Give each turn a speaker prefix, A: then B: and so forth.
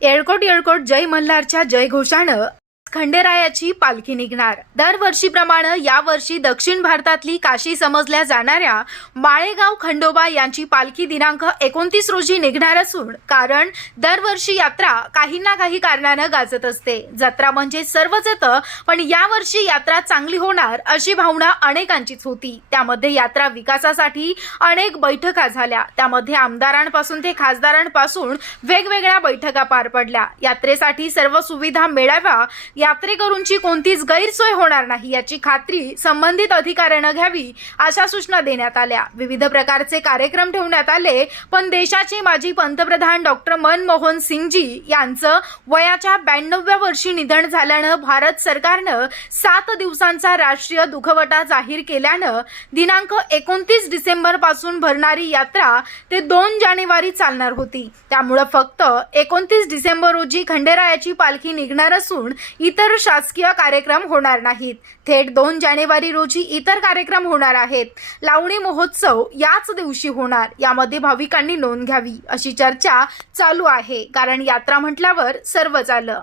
A: येळकोट येळकोट जय मल्हारच्या जयघोषानं खंडेरायाची पालखी निघणार. दरवर्षीप्रमाणे यावर्षी दक्षिण भारतातली काशी समजल्या जाणाऱ्या माळेगाव खंडोबा यांची पालखी दिनांक एकोणतीस रोजी निघणार असून कारण दरवर्षी यात्रा काही ना काही कारणानं गाजत असते. जत्रा म्हणजे सर्वच येतं पण यावर्षी यात्रा चांगली होणार अशी भावना अनेकांचीच होती. त्यामध्ये यात्रा विकासासाठी अनेक बैठका झाल्या. त्यामध्ये आमदारांपासून ते खासदारांपासून वेगवेगळ्या बैठका पार पडल्या. यात्रेसाठी सर्व सुविधा मिळाव्या यात्रेकरूंची कोणतीच गैरसोय होणार नाही याची खात्री संबंधित अधिकाऱ्यानं घ्यावी अशा सूचना देण्यात आल्या. विविध प्रकारचे कार्यक्रम ठेवण्यात आले पण देशाचे माजी पंतप्रधान डॉक्टर मनमोहन सिंगजी यांचं वयाच्या ब्याण्णव्या वर्षी निधन झाल्यानं भारत सरकारनं सात दिवसांचा राष्ट्रीय दुखवटा जाहीर केल्यानं दिनांक एकोणतीस डिसेंबरपासून भरणारी यात्रा ते दोन जानेवारी चालणार होती. त्यामुळं फक्त एकोणतीस डिसेंबर रोजी खंडेरायाची पालखी निघणार असून इतर शासकीय कार्यक्रम होणार नाहीत. थेट दोन जानेवारी रोजी इतर कार्यक्रम होणार आहेत. लावणी महोत्सव याच दिवशी होणार. यामध्ये भाविकांनी नोंद घ्यावी अशी चर्चा चालू आहे. कारण यात्रा म्हटल्यावर सर्व झालं